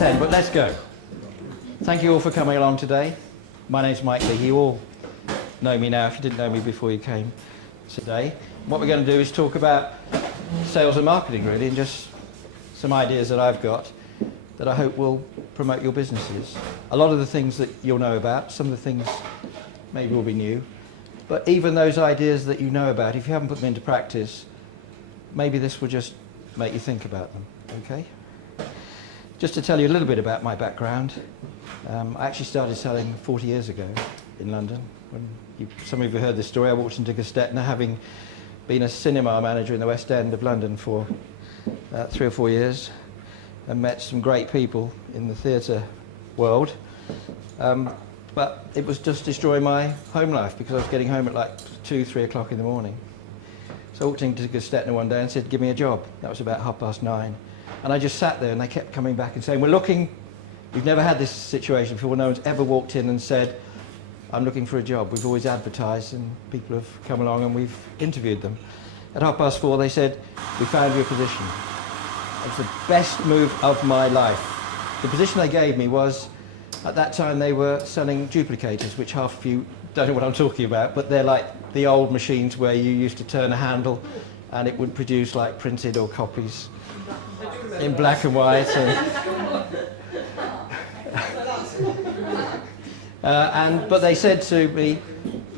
10, but let's go. Thank you all for coming along today. My name's Mike Lee. You all know me now if you didn't know me before you came today. What we're going to do is talk about sales and marketing, really, and just some ideas that I've got that I hope will promote your businesses. A lot of the things that you'll know about, some of the things maybe will be new, but even those ideas that you know about, if you haven't put them into practice, maybe this will just make you think about them, okay? Just to tell you a little bit about my background, I actually started selling 40 years ago in London. Some of you heard this story. I walked into Gestetner having been a cinema manager in the West End of London for 3 or 4 years and met some great people in the theatre world. But it was just destroying my home life because I was getting home at like 2, 3 o'clock in the morning. So I walked into Gestetner one day and said, give me a job. That was about 9:30. And I just sat there and they kept coming back and saying, we're looking, we've never had this situation before. No one's ever walked in and said, I'm looking for a job. We've always advertised and people have come along and we've interviewed them. At 4:30 they said, we found you a position. It was the best move of my life. The position they gave me was, at that time they were selling duplicators, which half of you don't know what I'm talking about, but they're like the old machines where you used to turn a handle and it would produce like printed or copies in black and white. But they said to me,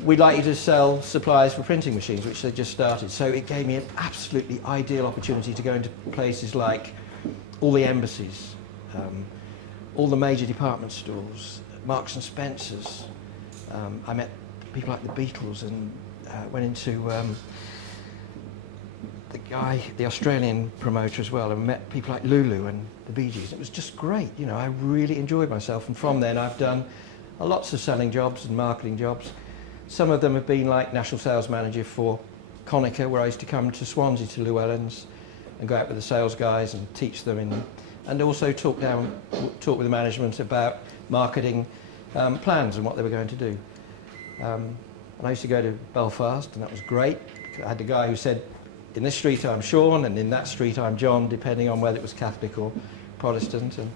we'd like you to sell supplies for printing machines, which they just started. So it gave me an absolutely ideal opportunity to go into places like all the embassies, all the major department stores, Marks and Spencer's. I met people like the Beatles and went into the Australian promoter as well, and met people like Lulu and the Bee Gees. It was just great, you know, I really enjoyed myself. And from then I've done lots of selling jobs and marketing jobs. Some of them have been like national sales manager for Konica, where I used to come to Swansea to Llewellyn's and go out with the sales guys and teach them, and also talk with the management about marketing plans and what they were going to do. And I used to go to Belfast, and that was great. I had a guy who said, in this street I'm Sean, and in that street I'm John, depending on whether it was Catholic or Protestant. And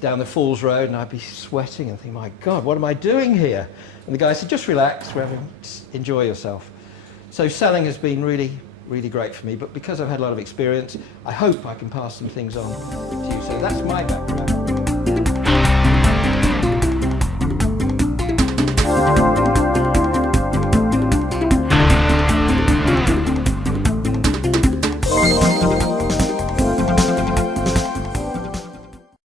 down the Falls Road, and I'd be sweating and thinking, my God, what am I doing here? And the guy said, just relax, just enjoy yourself. So selling has been really, really great for me, but because I've had a lot of experience, I hope I can pass some things on to you. So that's my background.